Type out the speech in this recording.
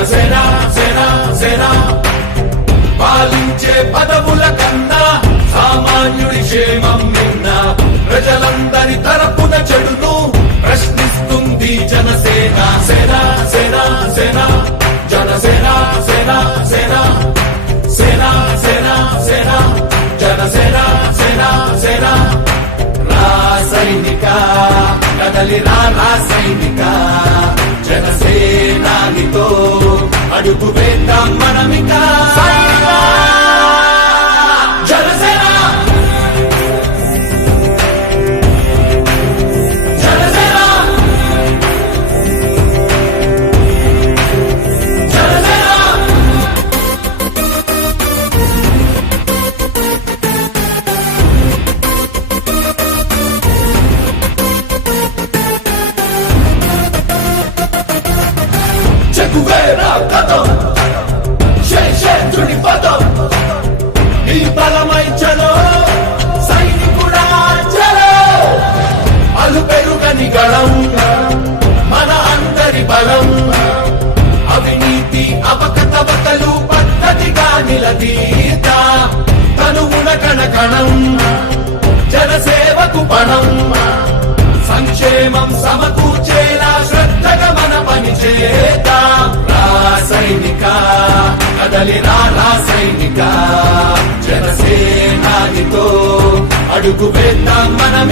జనసేన సేన సేన పాలించే పదవుల కన్నా సామాన్యుడి క్షేమం నిన్న ప్రజలందరి తరపున చెడును ప్రశ్నిస్తుంది జనసేన సేన సేన సేన జనసేన సేన సేన సేన సేన సేన జనసేన సేన సేన రాసైనిక కదలి రాసైనిక జనసేనానితో అడుగు వేద్దాం మనమిక జనసేన జనసేన జనసేన చెగువేరా కథం శేషేంద్రుడి పదం నీ బలమై చలో సైనికుడా చలో అలు పెరుగని గళం మన అందరి బలం అవినీతి అవకతవకలు పద్ధతిగా నిలదీత తనువున కణకణం జనసేవకు పణం సంక్షేమం సమకూర్చేలా శ్రద్ధగా మన పని చేద్దాం రాసైనిక కదలి రాసైనిక జనసేనానితో అడుగు వేద్దాం మనం